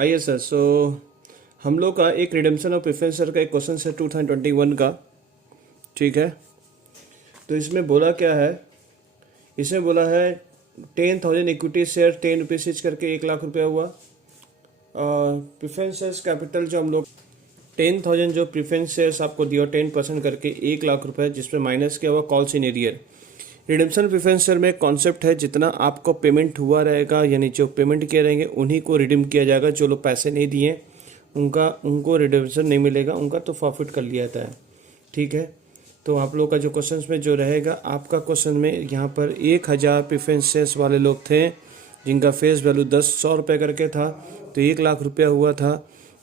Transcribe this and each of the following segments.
आइए सर। हम लोग का एक रिडेम्पशन ऑफ प्रेफरेंस शेयर का एक क्वेश्चन है 2021 का। ठीक है, तो इसमें बोला क्या है, इसमें बोला है 10,000 इक्विटी शेयर 10 रुपीज़ ईच करके 1 लाख रुपया हुआ। प्रेफरेंस शेयर्स कैपिटल जो हम लोग 10,000 जो प्रेफरेंस शेयर्स आपको दिया 10% करके 1 लाख रुपये, जिसमें माइनस किया हुआ calls in arrear. Redemption preference share में एक कॉन्सेप्ट है, जितना आपको पेमेंट हुआ रहेगा यानी जो पेमेंट किए रहेंगे उन्हीं को रिडीम किया जाएगा। जो लोग पैसे नहीं दिए उनको रिडेम्पशन नहीं मिलेगा, उनका तो प्रॉफिट कर लिया जाता है। ठीक है, तो आप लोग का जो क्वेश्चन में जो रहेगा, आपका क्वेश्चन में यहाँ पर 1,000 प्रेफरेंस शेयर्स वाले लोग थे जिनका फेस वैल्यू 100 रुपये करके था, तो 1 लाख रुपया हुआ था।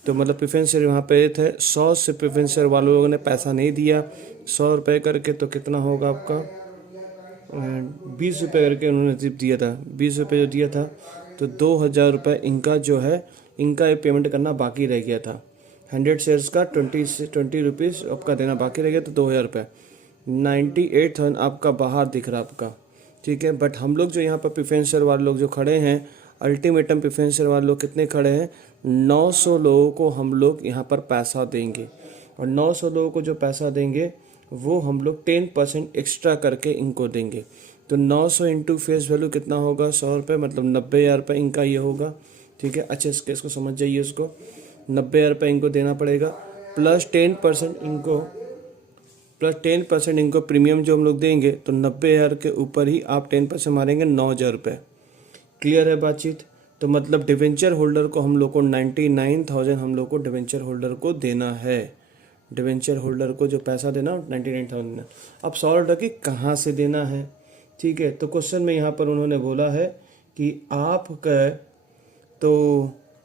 तो मतलब प्रेफरेंस शेयर वहाँ पे थे 100 से प्रेफरेंस शेयर वाले लोगों ने पैसा नहीं दिया 100 रुपये करके, तो कितना होगा आपका 20 रुपये करके उन्होंने दिया था। 20 रुपये जो दिया था तो 2,000 रुपये इनका जो है, इनका पेमेंट करना बाकी रह गया था। 100 शेयर्स का 20 रुपीज़ आपका देना बाकी रह गया, तो 2,000 रुपये 98,000 आपका बाहर दिख रहा आपका। ठीक है, बट हम लोग जो यहाँ पर प्रेफरेंस शेयर वाले लोग जो खड़े हैं, अल्टीमेटम प्रेफरेंस शेयर वाले लोग कितने खड़े हैं, 900 लोगों को हम लोग यहाँ पर पैसा देंगे। और 900 लोगों को जो पैसा देंगे वो हम लोग 10% एक्स्ट्रा करके इनको देंगे। तो 900 इंटू फेस वैल्यू कितना होगा, 100 रुपये, मतलब 90,000 रुपये इनका ये होगा। ठीक है, अच्छे से इसको समझ जाइए। उसको 90,000 रुपये इनको देना पड़ेगा, प्लस 10% इनको प्रीमियम जो हम लोग देंगे, तो 90,000 के ऊपर ही आप 10% मारेंगे, 9,000 रुपये। क्लियर है बातचीत। तो मतलब डिवेंचर होल्डर को हम लोग को 99,000 हम लोग को डिवेंचर होल्डर को देना है। डिवेंचर होल्डर को जो पैसा देना 99,000। अब सॉल्व कि कहाँ से देना है। ठीक है, तो क्वेश्चन में यहाँ पर उन्होंने बोला है कि आपका तो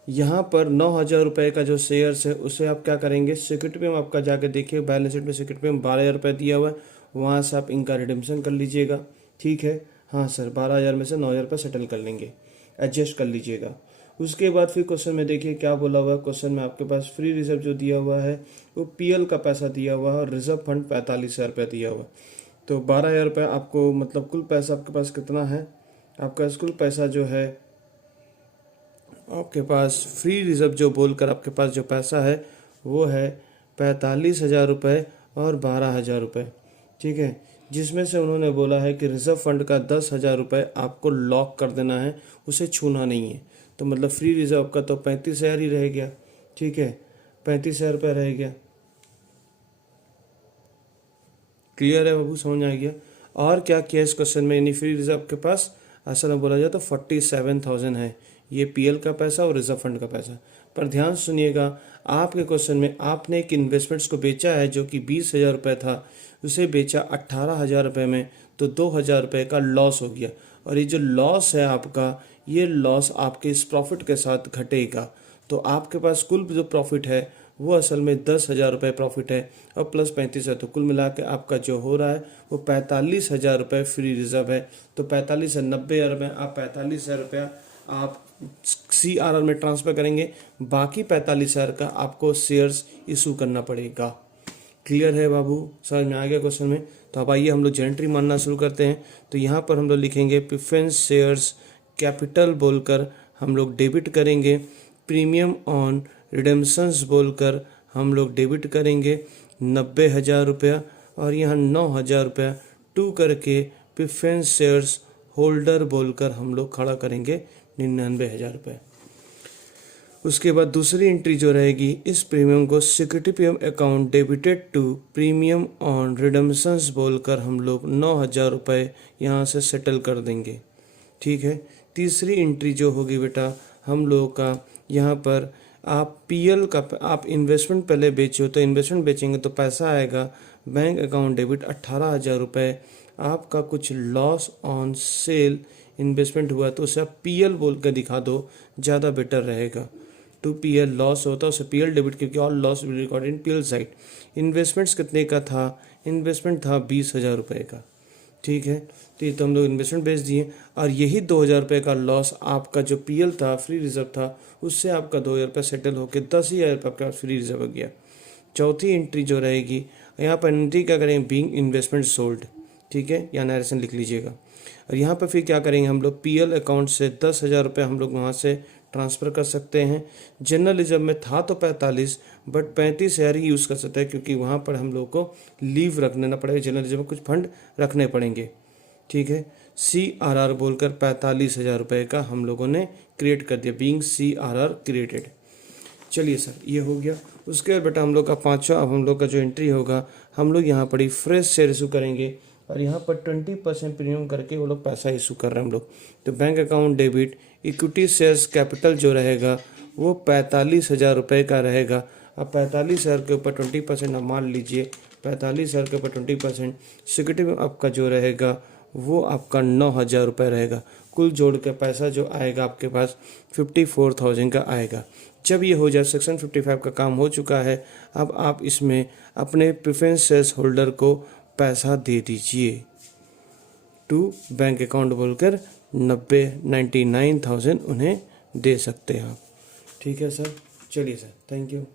यहाँ पर 9,000 रुपये का जो शेयर्स है उसे आप क्या करेंगे, सिक्योरिटी पे आपका जाके देखिए बैलेंस शीट में सिक्योरिटी पे 12,000 रुपये दिया हुआ है, वहाँ से आप इनका रिडेम्पशन कर लीजिएगा। ठीक है, हाँ सर, 12,000 में से 9,000 रुपये सेटल कर लेंगे, एडजस्ट कर लीजिएगा। उसके बाद फिर क्वेश्चन में देखिए क्या बोला हुआ है। क्वेश्चन में आपके पास फ्री रिजर्व जो दिया हुआ है वो पीएल का पैसा दिया हुआ है और रिजर्व फंड 45,000 रुपये दिया हुआ है। तो 12,000 रुपये आपको, मतलब कुल पैसा आपके पास कितना है, आपका कुल पैसा जो है आपके पास फ्री रिजर्व जो बोलकर आपके पास जो पैसा है वो है 45,000 रुपये और 12,000 रुपये। ठीक है, जिसमें से उन्होंने बोला है कि रिजर्व फंड का 10,000 रुपये आपको लॉक कर देना है, उसे छूना नहीं है। तो मतलब फ्री रिजर्व का तो 35,000 ही रह गया। ठीक है, 35,000 रुपये रह गया। क्लियर है बाबू, समझ आ गया। और क्या किया इस क्वेश्चन में, यानी फ्री रिजर्व के पास असल में बोला जाए तो 47,000 है, ये पीएल का पैसा और रिजर्व फंड का पैसा। पर ध्यान सुनिएगा, आपके क्वेश्चन में आपने एक इन्वेस्टमेंट्स को बेचा है जो कि 20,000 रुपये था, उसे बेचा 18,000 रुपये में, तो 2,000 रुपये का लॉस हो गया। और ये जो लॉस है आपका, ये लॉस आपके इस प्रॉफिट के साथ घटेगा। तो आपके पास कुल जो प्रॉफिट है वो असल में 10,000 रुपये प्रॉफिट है और प्लस 35 है, तो कुल मिला के आपका जो हो रहा है वो 45,000 रुपये फ्री रिजर्व है। तो 45 से 90,000 में आप 45,000 रुपया आप CRR में ट्रांसफ़र करेंगे, बाकी 45,000 का आपको शेयर्स इशू करना पड़ेगा। क्लियर है बाबू, समझ में आ गया क्वेश्चन में। तो अब आइए हम लोग जेंट्री मानना शुरू करते हैं। तो यहाँ पर हम लोग लिखेंगे प्रेफरेंस शेयर्स कैपिटल बोलकर हम लोग डेबिट करेंगे, प्रीमियम ऑन रिडेम्पशंस बोलकर हम लोग डेबिट करेंगे 90,000 रुपया, और यहाँ 9,000 रुपया टू करके प्रेफरेंस शेयर्स होल्डर बोलकर हम लोग खड़ा करेंगे 99,000 रुपये। उसके बाद दूसरी एंट्री जो रहेगी, इस प्रीमियम को security premium account debited to premium on redemptions बोलकर हम लोग 9,000 रुपये यहाँ से सेटल कर देंगे। ठीक है, तीसरी एंट्री जो होगी बेटा हम लोगों का, यहाँ पर आप पीएल का आप इन्वेस्टमेंट पहले बेचो, तो इन्वेस्टमेंट बेचेंगे तो पैसा आएगा बैंक अकाउंट डेबिट 18,000 रुपये। आपका कुछ लॉस ऑन सेल इन्वेस्टमेंट हुआ तो उसे आप पीएल बोल के दिखा दो, ज़्यादा बेटर रहेगा। टू पीएल लॉस होता है उसे पीएल डेबिट, क्योंकि all loss will record in PL side. Investments कितने का था, इन्वेस्टमेंट था 20,000 रुपये का। ठीक है, तो ये तो हम लोग इन्वेस्टमेंट बेच दिए, और यही 2,000 रुपये का लॉस आपका जो पीएल था फ्री रिजर्व था, उससे आपका 2,000 रुपये सेटल होकर 10,000 रुपये आपका फ्री रिजर्व हो गया। चौथी एंट्री जो रहेगी, यहाँ पर एंट्री क्या करेंगे, बीइंग इन्वेस्टमेंट सोल्ड। ठीक है, या नरेशन लिख लीजिएगा। और यहाँ पर फिर क्या करेंगे हम लोग, पीएल अकाउंट से 10,000 रुपये हम लोग वहाँ से ट्रांसफ़र कर सकते हैं। जनरल रिजर्व में था तो 45, बट 35,000 ही यूज़ कर सकते हैं, क्योंकि वहाँ पर हम लोग को लीव रखने ना पड़ेगा, जनरल रिजर्व में कुछ फंड रखने पड़ेंगे। ठीक है, CRR बोलकर 45,000 रुपये का हम लोगों ने क्रिएट कर दिया, बीइंग CRR क्रिएटेड। चलिए सर, ये हो गया। उसके बाद बेटा हम लोग का पाँचवा, अब हम लोग का जो एंट्री होगा, हम लोग यहाँ पर ही फ्रेश शेयर इशू करेंगे, और यहाँ पर 20% प्रीमियम करके वो लोग पैसा इशू कर रहे हैं हम लोग। तो bank account debit, equity shares capital जो रहेगा वो 45,000 रुपये का रहेगा। अब 45,000 के ऊपर 20% आप मान लीजिए, 45,000 के ऊपर 20%, सिक्योरिटी में आपका जो रहेगा वो आपका 9,000 रुपये रहेगा। कुल जोड़ के पैसा जो आएगा आपके पास 54,000 का आएगा। जब ये हो जाए, सेक्शन 55 का काम हो चुका है, अब आप इसमें अपने प्रेफरेंस शेयर्स होल्डर को पैसा दे दीजिए टू बैंक अकाउंट बोलकर 99,000 उन्हें दे सकते हैं आप। ठीक है सर, चलिए सर, थैंक यू।